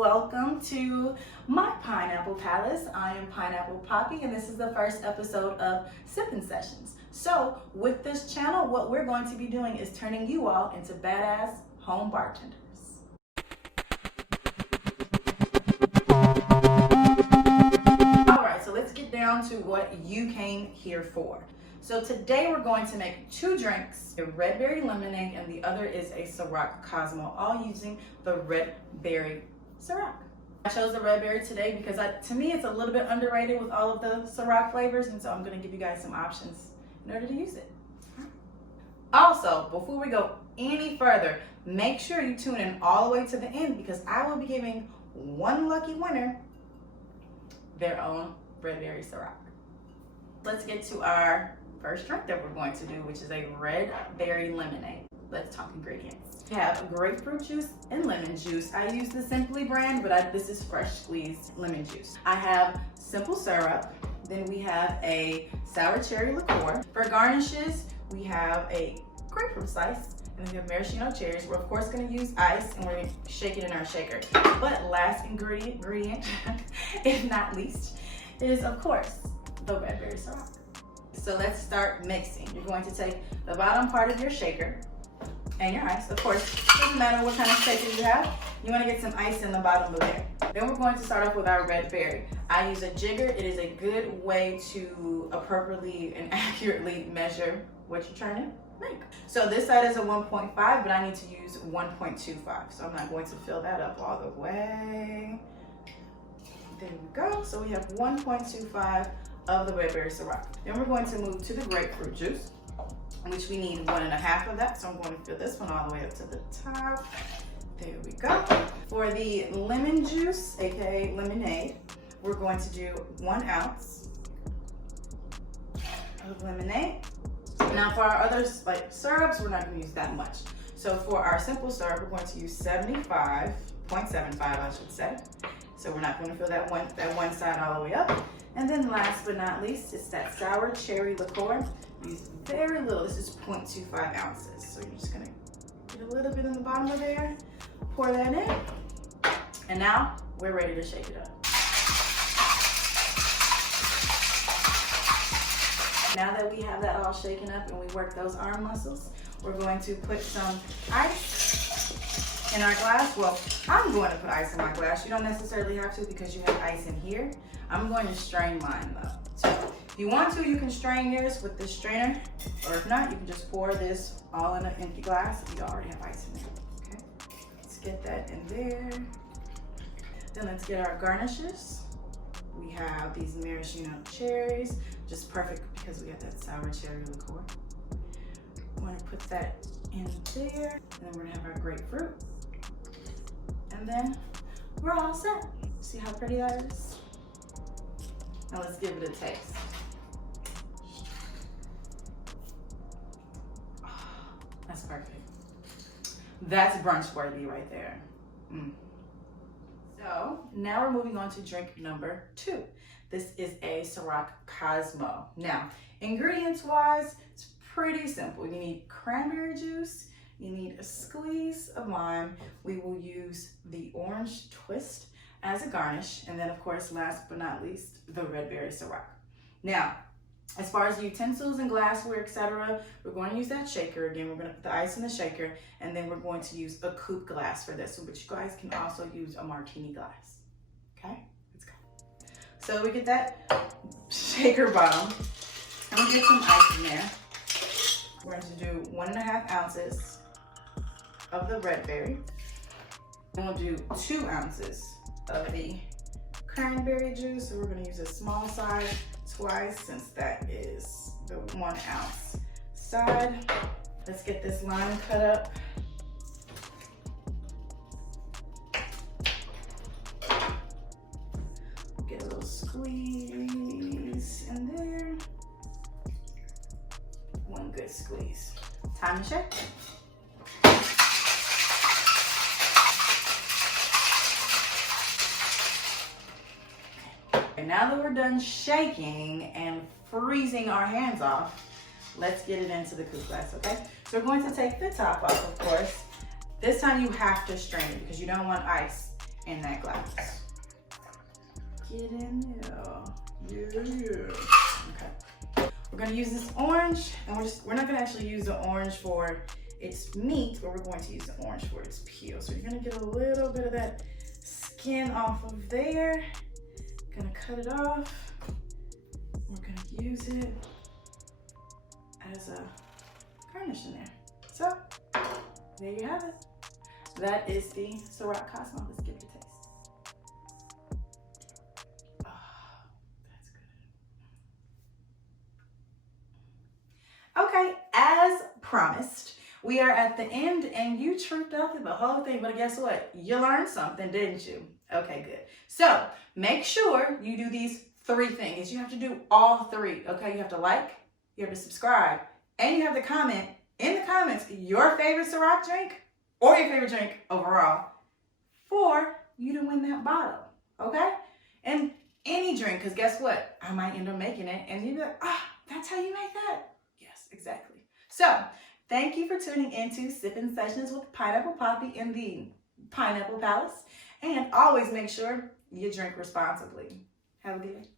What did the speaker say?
welcome to my Pineapple Palace. I am Pineapple Papi, and this is the first episode of Sippin Sessions. So with this channel, what we're going to be doing is turning you all into badass home bartenders. All right, so let's get down to what you came here for. So today we're going to make two drinks, a red berry lemonade and the other is a Ciroc Cosmo, all using the red berry Ciroc. I chose the red berry today because to me it's a little bit underrated with all of the Ciroc flavors, and so I'm going to give you guys some options in order to use it. Also, before we go any further, make sure you tune in all the way to the end because I will be giving one lucky winner their own red berry Ciroc. Let's get to our first drink that we're going to do, which is a red berry lemonade. Let's talk ingredients. We have grapefruit juice and lemon juice. I use the Simply brand, but this is fresh squeezed lemon juice. I have simple syrup. Then we have a sour cherry liqueur. For garnishes, we have a grapefruit slice, and then we have Marashino Cherries. We're of course going to use ice, and we're going to shake it in our shaker. But last ingredient, if not least, is of course the red berry Ciroc. So let's start mixing. You're going to take the bottom part of your shaker and your ice. Of course, it doesn't matter what kind of shaker you have. You want to get some ice in the bottom of there. Then we're going to start off with our red berry. I use a jigger. It is a good way to appropriately and accurately measure what you're trying to make. So this side is a 1.5, but I need to use 1.25. So I'm not going to fill that up all the way. There we go. So we have 1.25 of the red berry Ciroc. Then we're going to move to the grapefruit juice, which we need 1.5 of that. So I'm going to fill this one all the way up to the top. There we go. For the lemon juice, aka lemonade, we're going to do 1 ounce of lemonade. Now for our other like syrups, we're not going to use that much. So for our simple syrup, we're going to use 75.75, I should say. So we're not going to fill that one side all the way up. And then last but not least, it's that sour cherry liqueur. Use very little. This is 0.25 ounces. So you're just gonna get a little bit in the bottom of there, pour that in, and now we're ready to shake it up. Now that we have that all shaken up and we work those arm muscles, we're going to put some ice in our glass. Well, I'm going to put ice in my glass. You don't necessarily have to because you have ice in here. I'm going to strain mine though. So if you want to, you can strain yours with this strainer, or if not, you can just pour this all in an empty glass if you already have ice in there. Okay, let's get that in there. Then let's get our garnishes. We have these Marashino Cherries, just perfect because we got that sour cherry liqueur. I'm going to put that in there, and then we're gonna have our grapefruit. And then we're all set. See how pretty that is? Now let's give it a taste. Oh, that's perfect. That's brunch worthy right there. So now we're moving on to drink number 2. This is a Ciroc Cosmo. Now, ingredients wise, it's pretty simple. You need cranberry juice, you need a squeeze of lime. We will use the orange twist as a garnish, and then of course, last but not least, the red berry Ciroc. Now, as far as utensils and glassware, etc., we're going to use that shaker again. We're going to put the ice in the shaker, and then we're going to use a coupe glass for this, but you guys can also use a Martini glass. Okay, let's go. So we get that shaker bottom, and we get some ice in there. We're going to do 1.5 ounces of the red berry. Then we'll do 2 ounces of the cranberry juice. So we're going to use a small size twice since that is the 1 ounce side. Let's get this lime cut up. Get a little squeeze in there. One good squeeze. Time to shake. And now that we're done shaking and freezing our hands off, let's get it into the coupe glass, okay? So we're going to take the top off, of course. This time you have to strain it because you don't want ice in that glass. Get in there. Yeah. Okay. We're gonna use this orange, and we're not gonna actually use the orange for its meat, but we're going to use the orange for its peel. So you're gonna get a little bit of that skin off of there. Gonna cut it off. We're gonna use it as a garnish in there. So there you have it. That is the Ciroc Cosmo. Let's give it a taste. Oh, that's good. Okay, as promised, we are at the end, and you tripped out through the whole thing, but guess what? You learned something, didn't you? Okay, good. So make sure you do these 3 things. You have to do all 3, okay? You have to like, you have to subscribe, and you have to comment in the comments your favorite Ciroc drink or your favorite drink overall for you to win that bottle, okay? And any drink, because guess what? I might end up making it, and you'll be like, that's how you make that? Yes, exactly. So thank you for tuning into Sippin' Sessions with Pineapple Papi in the Pineapple Palace. And always make sure you drink responsibly. Have a good day.